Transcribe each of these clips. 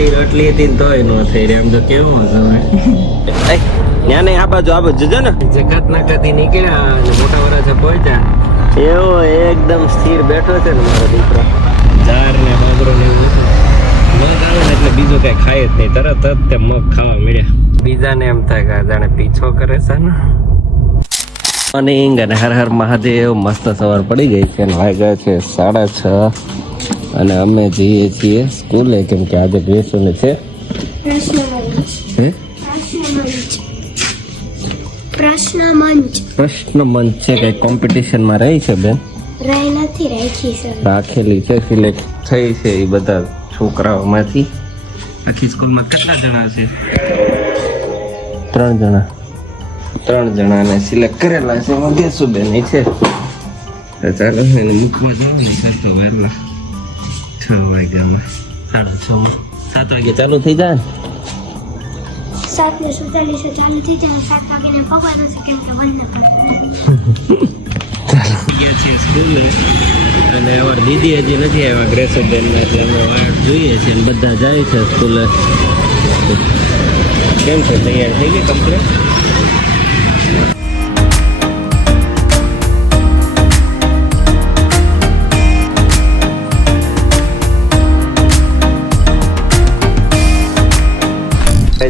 મોટી રોટલી હતી ને તોય નો થઈ રે. આમ તો કેવું હશે ત્યાં નહીં, આ બાજુ જજો ને. જગત નાકાથી નીકળ્યા અને મોટા વરાછા પહોંચ્યા. એવો એકદમ સ્થિર બેઠો છે ને મારો દીકરો. ઝાર ને બાબરો ને એવું મગ આવે ને એટલે બીજું કઈ ખાય જ નહીં, તરત જ તે મગ ખાવા મળ્યા. બીજાને એમ થાય કે જાણે પીછો કરે છે ને. મોર્નિંગ અને હર હર મહાદેવ. મસ્ત સવાર પડી ગઈ છે અને વાગ્યા છે 6:30 અને અમે જઈએ છીએ સ્કૂલે, કેમ કે આજે ગ્રેસોને છે પ્રશ્ન મંચ છે. કઈ કોમ્પિટિશન માં રહી છે બેન? રાખેલી છે, સિલેક્ટ થઈ છે એ બધા છોકરાઓમાંથી. આખી સ્કૂલમાં કેટલા જણા છે? 3 જણાને સિલેક્ટ કરેલા છે. એમાં ગેસુબેન છે. ચાલો એને મૂકવા જવું ને સસ્તો વારમાં 6 વાગ્યામાં 6:30 7 વાગે ચાલુ થઈ જાય. 7:47 ચાલુ થઈ જાય. 7 વાગ્યાને પકવાનું છે, કેમ કે બંધ ગયા છીએ સ્કૂલે અને અમારી દીદી હજી નથી આવ્યા ગ્રેસોબેન, એટલે અમે વાટ જોઈએ છીએ ને બધા જાય છે સ્કૂલે. કેમ છે, તૈયાર થઈ ગઈ કમ્પ્લીટ?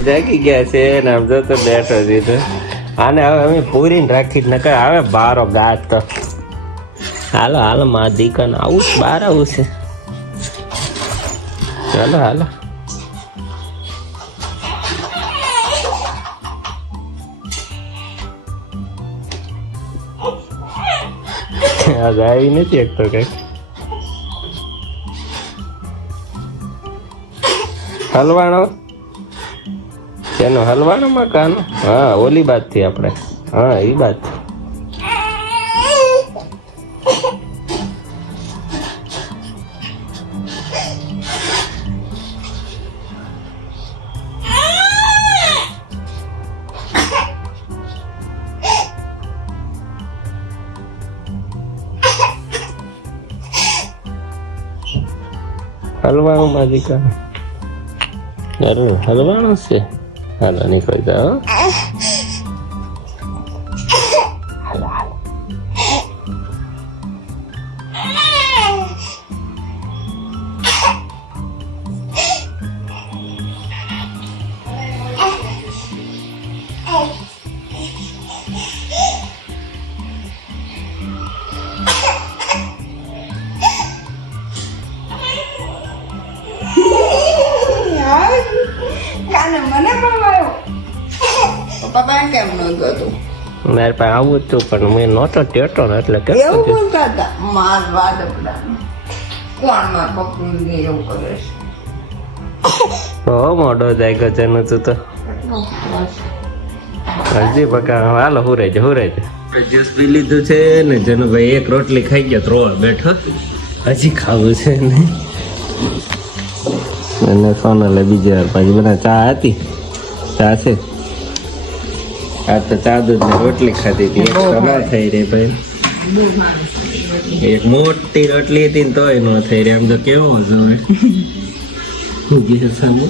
જાગી ગયા છે ને આમ જો તો બેઠો દીધો. આને હવે અમે પૂરીને રાખી જ નકર આવે બારો ગાત. તો હાલો માં દીકન આવું બહાર આવું છે. હાલો આજ આવી નથી એક તો કઈક. હલવાણો એનો હલવાનો મકાન. હા, ઓલી બાદ થી આપણે. હા, એ બાદ. હલવાનું માજી હલવાનું છે. હાલો નીકળી જાઓ. પપ્પા કેમ ન ગયું? મારે પાસે આવું હતું પણ મેં નહોતો ટેટો ને એટલે કે એવું બોલતા હતા. માર વાડકડા કોણ માર પપ્પુને એવું કરે છે? હો મોઢો જાય ગજન તું તો. હજી બકા હાલો હુરે છે. જ્યુસ પી લીધું છે ને જનુભાઈ એક રોટલી ખાઈ ગયો તો રોવા બેઠો. હજી ખાવું છે ને. અને સોનલે બીજી વાર પાછી બધા ચા હતી. ચા છે. આ તો ચા દૂધ ને રોટલી ખાધી હતી. એક ના થઈ રહી ભાઈ. એક મોટી રોટલી હતી ને તોય ન થઈ રહી. આમ તો કેવું હશે સામે.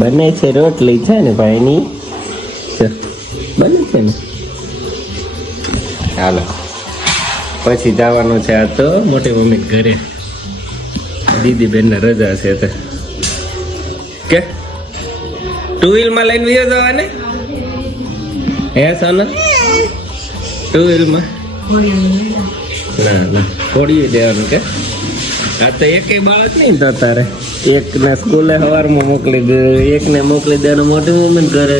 બને છે રોટલી છે ને ભાઈ ની બને છે ને. હાલો પછી જવાનું છે. આ તો મોટી મમ્મી ઘરે દીદી બેન ને રજા છે તો કે 2 વ્હીલ માં લઈને વિયો જવાને. હે સોના 2 વ્હીલ માં ના છોડી દેવાનું કે. આ તો એકેય બાળક નહીં તો તારે એક ને સ્કૂલે સવારમાં મોકલી દે, એક ને મોકલી દે મોટી મમ્મી ઘરે.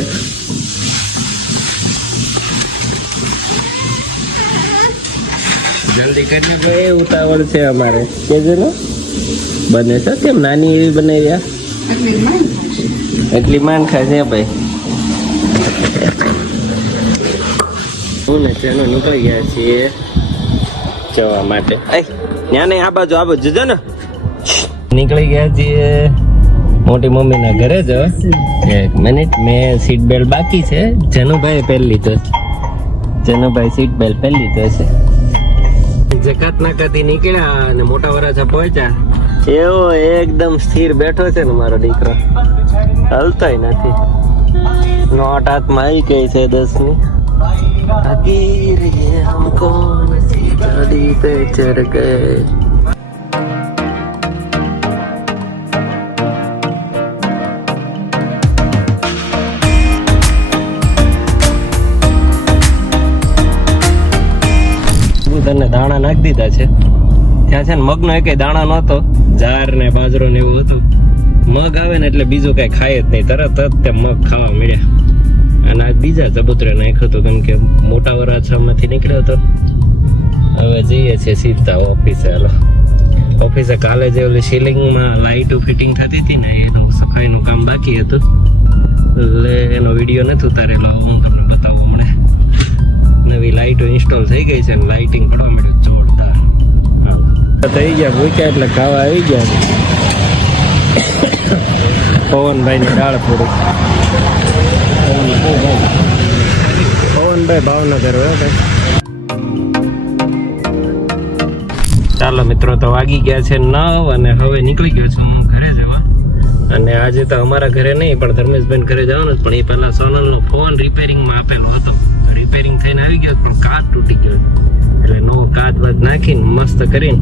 જલ્દી કરીને ભાઈ ઉતાવળ છે અમારે. કેજો ને બને છે કેમ નાની એવી બનાવી રહ્યા. એટલી માન ખાશે ભાઈ. હું ને તેનો નીકળી ગયા છીએ જવા માટે. ત્યાં નહીં, આ બાજુ જજો ને. નીકળી ગયા છીએ મોટી મમ્મીના ઘરે જ. 1 મિનિટ, મેં સીટ બેલ્ટ બાકી છે. જનુભાઈ પહેરી લીધો. જનુભાઈ સીટ બેલ્ટ પહેરી લીધો છે. જકાત નાકાથી નીકળ્યા અને મોટા વરાછા પહોંચ્યા. એવો એકદમ સ્થિર બેઠો છે ને મારો દીકરો, હલતોય નથી. નોટ હાથમાં આવી ગઈ છે 10ની. અભી રે હમકો નસી ગાડી પે ચढ़ ગए. તને દાણા નાખી દીધા છે. ત્યાં છે ને મગનો એકેય દાણા નહોતો, જાર ને બાજરો ને એવું હતું. મગ આવે ને એટલે બીજું કઈ ખાય જ નહીં, તરત જ તે મગ ખાવા મળ્યા. અને આ બીજા ચબૂતરે નાખ્યો હતો કેમ કે મોટા વરાછામાંથી નીકળ્યો હતો. હવે જઈએ છીએ સીધા ઓફિસે. હાલો ઓફિસે કાલે જે ઓલી સીલિંગમાં લાઇટો ફિટિંગ થતી હતી ને એનું સફાઈનું કામ બાકી હતું, એટલે એનો વિડીયો નથી ઉતારેલો. હું તમને બતાવું હમણાં. નવી લાઇટો ઇન્સ્ટોલ થઈ ગઈ છે, લાઇટિંગ પડવા માંડ્યું જોરદાર. થઈ ગયા ભૂખ્યા એટલે ખાવા આવી ગયા. પવનભાઈની દાળ પૂરી. પવનભાઈ ભાવનગર હોય ભાઈ. ચાલો મિત્રો, તો વાગી ગયા છે 9 અને હવે નીકળી ગયો છું હું ઘરે જવા. અને આજે તો અમારા ઘરે નહીં પણ ધર્મેશભાઈ ઘરે જવાનું, પણ એ પહેલા સોનલનો ફોન રિપેરિંગમાં આપેલો હતો. રિપેરિંગ થઈને આવી ગયો પણ કાચ તૂટી ગયો, એટલે નવો કાચ બાદ નાખીને મસ્ત કરીને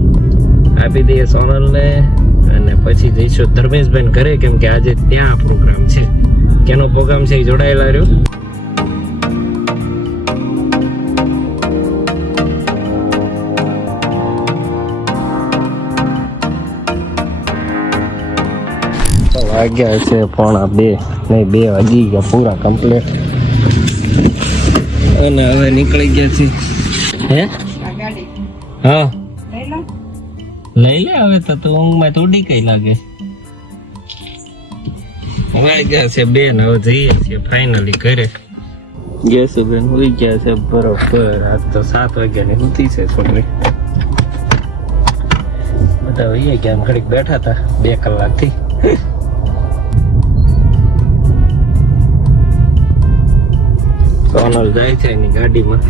આપી દઈએ સોનલને. અને પછી જઈશું ધર્મેશભાઈ ઘરે, કેમ કે આજે ત્યાં પ્રોગ્રામ છે. કેનો પ્રોગ્રામ છે એ જોડાયેલા રહ્યો. વાગ્યા છે 1:30, નહીં 2 વાગી ગયા પૂરા કમ્પ્લીટ. અને હવે નીકળી ગયા છે. હે હા લઈ લે હવે તો તું ઊંઘમાં તોડી કઈ લાગે. વાગ્યા છે 2 ને હવે જઈએ છીએ ફાઇનલી ઘરે. ગેસુબેન હોઈ ગયા છે બરોબર. આજ તો 7 વાગ્યાની ઊંધી છે છોકરી. બધા હોઈએ ગયા, આમ ઘડીક બેઠા હતા 2 કલાકથી. સોનલ જાય છે એની ગાડીમાં.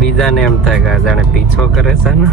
બીજાને એમ થાય કે જાણે પીછો કરે છે ને.